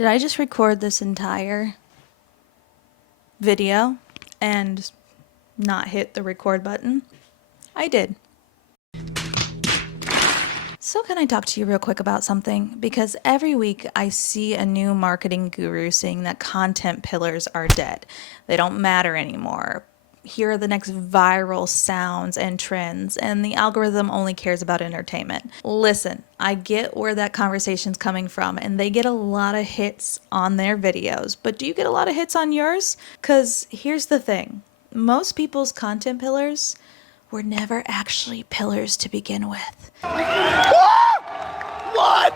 Did I just record this entire video and not hit the record button? I did. So can I talk to you real quick about something? Because every week I see a new marketing guru saying that content pillars are dead. They don't matter anymore. Here are the next viral sounds and trends, and the algorithm only cares about entertainment. Listen, I get where that conversation's coming from, and they get a lot of hits on their videos, but do you get a lot of hits on yours? Because here's the thing. Most people's content pillars were never actually pillars to begin with. What?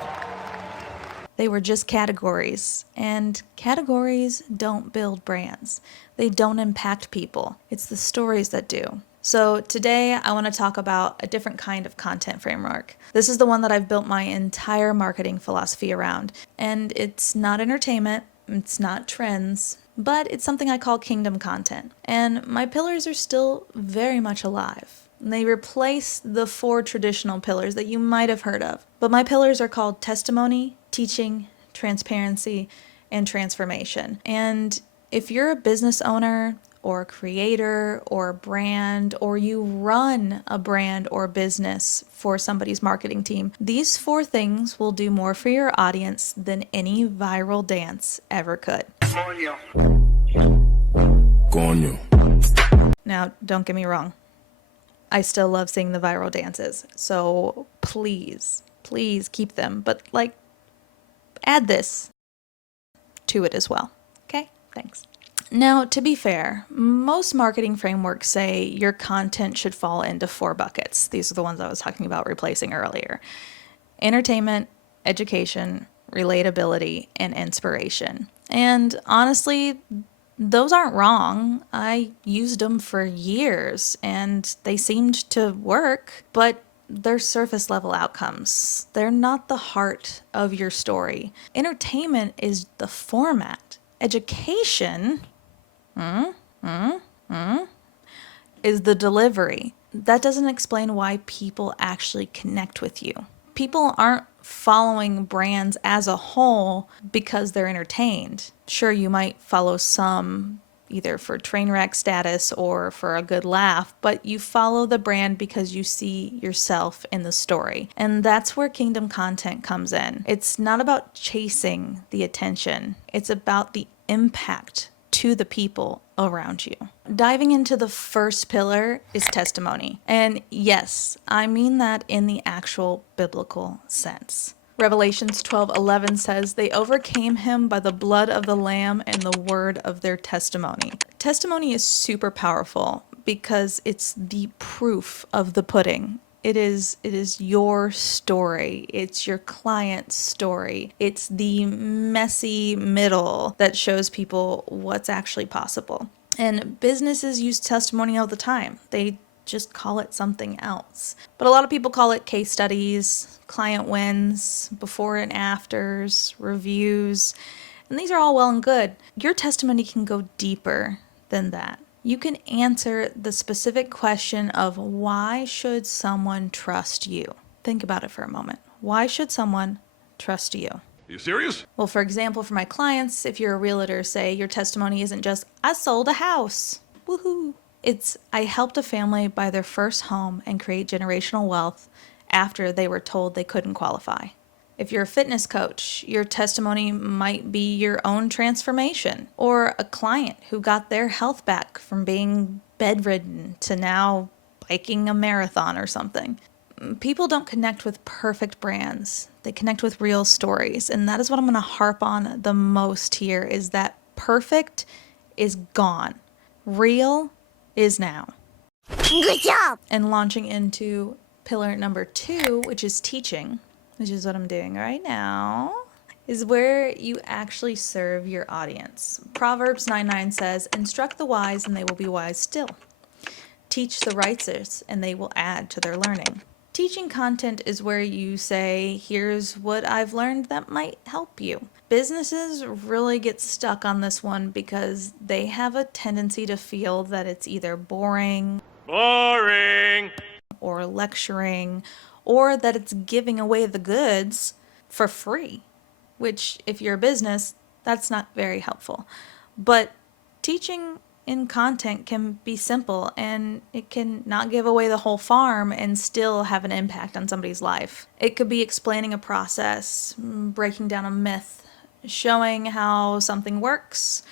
They were just categories, and categories don't build brands. They don't impact people. It's the stories that do. So today I want to talk about a different kind of content framework. This is the one that I've built my entire marketing philosophy around, and it's not entertainment, it's not trends, but it's something I call kingdom content. And my pillars are still very much alive. They replace the 4 traditional pillars that you might have heard of. But my pillars are called testimony, teaching, transparency, and transformation. And if you're a business owner or a creator or a brand, or you run a brand or business for somebody's marketing team, these 4 things will do more for your audience than any viral dance ever could. Coño. Now, don't get me wrong. I still love seeing the viral dances. So please keep them. But add this to it as well. Okay? Thanks. Now, to be fair, most marketing frameworks say your content should fall into 4 buckets. These are the ones I was talking about replacing earlier. Entertainment, education, relatability, and inspiration. And honestly, those aren't wrong. I used them for years and they seemed to work, but they're surface level outcomes. They're not the heart of your story. Entertainment is the format. Education is the delivery. That doesn't explain why people actually connect with you. People aren't following brands as a whole because they're entertained. Sure, you might follow some either for train wreck status or for a good laugh, but you follow the brand because you see yourself in the story. And that's where kingdom content comes in. It's not about chasing the attention. It's about the impact to the people around you. Diving into the first pillar is testimony. And yes, I mean that in the actual biblical sense. Revelations 12:11 says, "They overcame him by the blood of the Lamb and the word of their testimony." Testimony is super powerful because it's the proof of the pudding. It is your story. It's your client's story. It's the messy middle that shows people what's actually possible. And businesses use testimony all the time. They just call it something else. But a lot of people call it case studies, client wins, before and afters, reviews. And these are all well and good. Your testimony can go deeper than that. You can answer the specific question of why should someone trust you? Think about it for a moment. Why should someone trust you? Are you serious? Well, for example, for my clients, if you're a realtor, say your testimony isn't just, "I sold a house." Woohoo. It's, "I helped a family buy their first home and create generational wealth after they were told they couldn't qualify." If you're a fitness coach, your testimony might be your own transformation, or a client who got their health back from being bedridden to now biking a marathon or something. People don't connect with perfect brands. They connect with real stories. And that is what I'm going to harp on the most here, is that perfect is gone. Real is now. Good job! And launching into pillar number 2, which is teaching, which is what I'm doing right now, is where you actually serve your audience. Proverbs 9:9 says, "Instruct the wise and they will be wise still. Teach the righteous and they will add to their learning." Teaching content is where you say, "Here's what I've learned that might help you." Businesses really get stuck on this one because they have a tendency to feel that it's either boring or lecturing, or that it's giving away the goods for free, which if you're a business, that's not very helpful. But teaching in content can be simple, and it can not give away the whole farm and still have an impact on somebody's life. It could be explaining a process, breaking down a myth, showing how something works,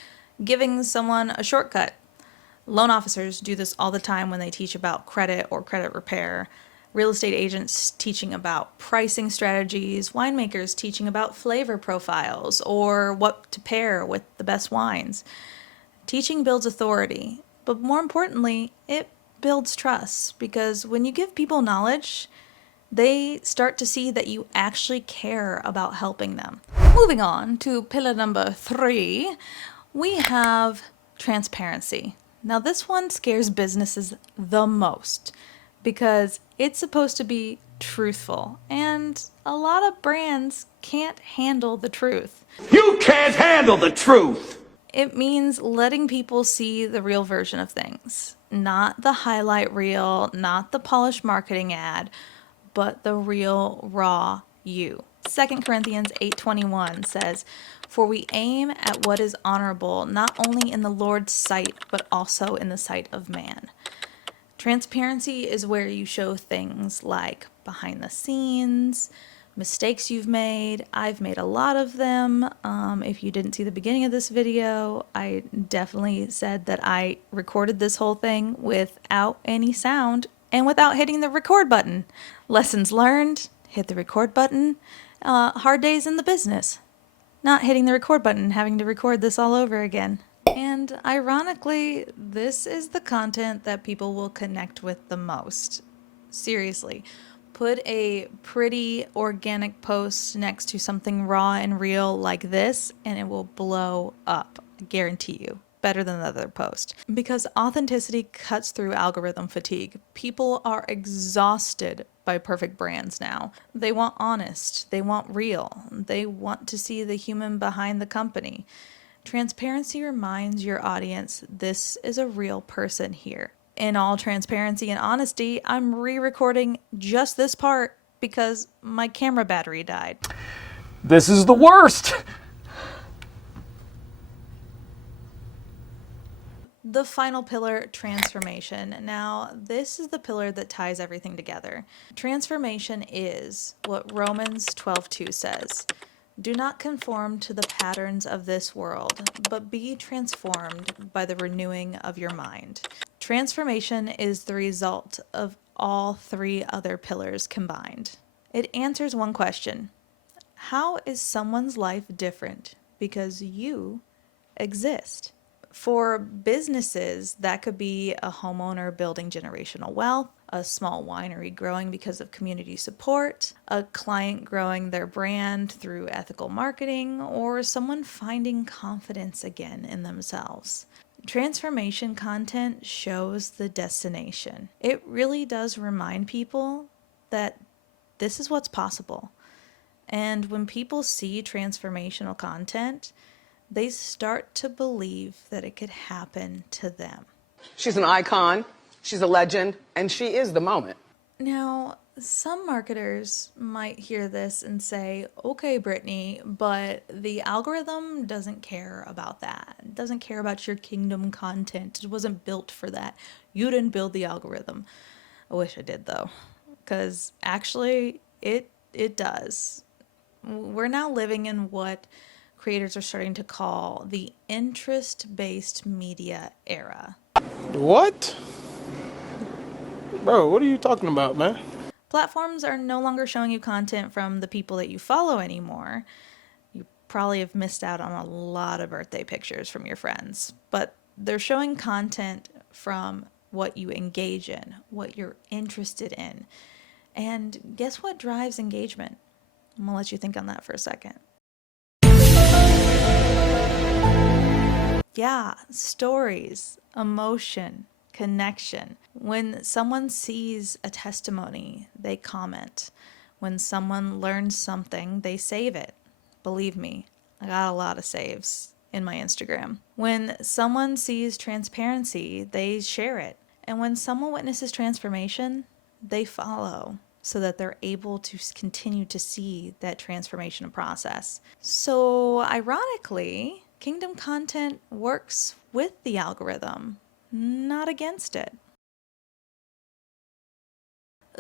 giving someone a shortcut. Loan officers do this all the time when they teach about credit or credit repair. Real estate agents teaching about pricing strategies, winemakers teaching about flavor profiles or what to pair with the best wines. Teaching builds authority, but more importantly, it builds trust, because when you give people knowledge, they start to see that you actually care about helping them. Moving on to pillar number 3, we have transparency. Now, this one scares businesses the most because it's supposed to be truthful, and a lot of brands can't handle the truth. You can't handle the truth! It means letting people see the real version of things, not the highlight reel, not the polished marketing ad, but the real, raw you. 2 Corinthians 8:21 says, "For we aim at what is honorable, not only in the Lord's sight, but also in the sight of man." Transparency is where you show things like behind the scenes, mistakes you've made. I've made a lot of them. If you didn't see the beginning of this video, I definitely said that I recorded this whole thing without any sound and without hitting the record button. Lessons learned, hit the record button. Hard days in the business. Not hitting the record button, having to record this all over again. And ironically, this is the content that people will connect with the most. Seriously, put a pretty organic post next to something raw and real like this, and it will blow up. I guarantee you. Better than the other post. Because authenticity cuts through algorithm fatigue. People are exhausted by perfect brands now. They want honest. They want real. They want to see the human behind the company. Transparency reminds your audience this is a real person here. In all transparency and honesty, I'm re-recording just this part because my camera battery died. This is the worst! The final pillar, transformation. Now, this is the pillar that ties everything together. Transformation is what Romans 12:2 says. "Do not conform to the patterns of this world, but be transformed by the renewing of your mind." Transformation is the result of all 3 other pillars combined. It answers one question: how is someone's life different because you exist? For businesses, that could be a homeowner building generational wealth, a small winery growing because of community support, a client growing their brand through ethical marketing, or someone finding confidence again in themselves. Transformation content shows the destination. It really does remind people that this is what's possible. And when people see transformational content, they start to believe that it could happen to them. She's an icon, she's a legend, and she is the moment. Now, some marketers might hear this and say, okay, Brittany, but the algorithm doesn't care about that. It doesn't care about your kingdom content. It wasn't built for that. You didn't build the algorithm. I wish I did, though, because actually it does. We're now living in what creators are starting to call the interest-based media era. What? Bro, what are you talking about, man? Platforms are no longer showing you content from the people that you follow anymore. You probably have missed out on a lot of birthday pictures from your friends, but they're showing content from what you engage in, what you're interested in. And guess what drives engagement? I'm gonna let you think on that for a second. Yeah, stories, emotion, connection. When someone sees a testimony, they comment. When someone learns something, they save it. Believe me, I got a lot of saves in my Instagram. When someone sees transparency, they share it. And when someone witnesses transformation, they follow. so that they're able to continue to see that transformation process. So, ironically, Kingdom content works with the algorithm, not against it.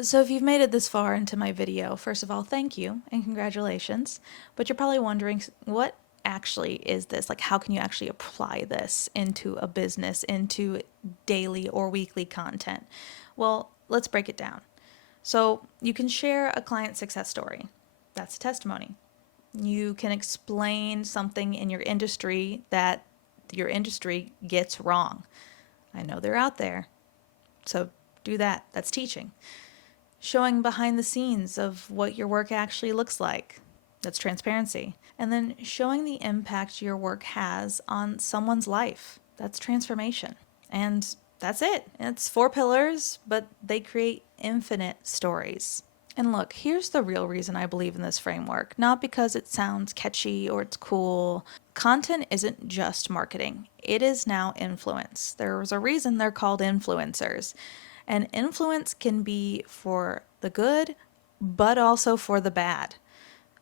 So if you've made it this far into my video, first of all, thank you and congratulations. But you're probably wondering, what actually is this? Like, how can you actually apply this into a business, into daily or weekly content? Well, let's break it down. So you can share a client success story. That's a testimony. You can explain something in your industry that your industry gets wrong. I know they're out there. So do that. That's teaching. Showing behind the scenes of what your work actually looks like. That's transparency. And then showing the impact your work has on someone's life. That's transformation. And that's it. It's 4 pillars, but they create infinite stories. And look, here's the real reason I believe in this framework. Not because it sounds catchy or it's cool. Content isn't just marketing. It is now influence. There's a reason they're called influencers. And influence can be for the good, but also for the bad.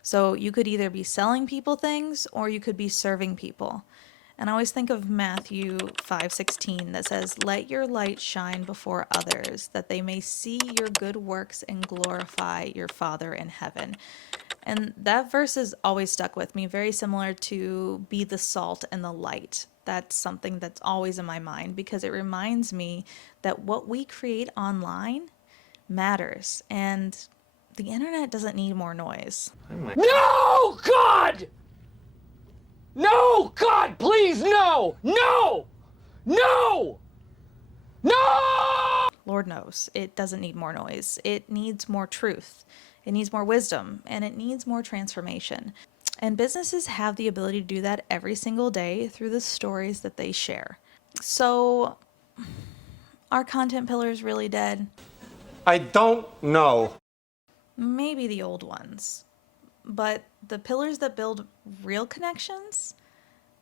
So you could either be selling people things or you could be serving people. And I always think of Matthew 5:16 that says, "Let your light shine before others, that they may see your good works and glorify your Father in heaven." And that verse has always stuck with me, very similar to "be the salt and the light." That's something that's always in my mind because it reminds me that what we create online matters, and the internet doesn't need more noise. No, God! No, God, please, no! No! No! No! Lord knows it doesn't need more noise. It needs more truth. It needs more wisdom, and it needs more transformation. And businesses have the ability to do that every single day through the stories that they share. So, are content pillars really dead? I don't know. Maybe the old ones. But the pillars that build real connections,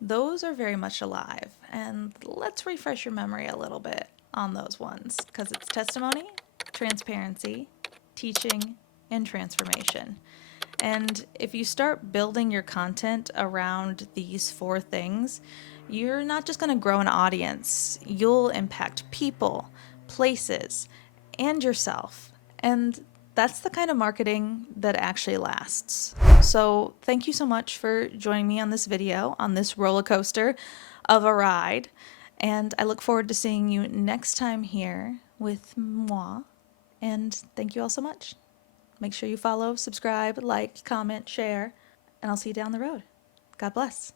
those are very much alive. And let's refresh your memory a little bit on those ones, because it's testimony, transparency, teaching, and transformation. And if you start building your content around these 4 things, you're not just going to grow an audience, you'll impact people, places, and yourself. And that's the kind of marketing that actually lasts. So thank you so much for joining me on this video, on this roller coaster of a ride. And I look forward to seeing you next time here with moi. And thank you all so much. Make sure you follow, subscribe, like, comment, share, and I'll see you down the road. God bless.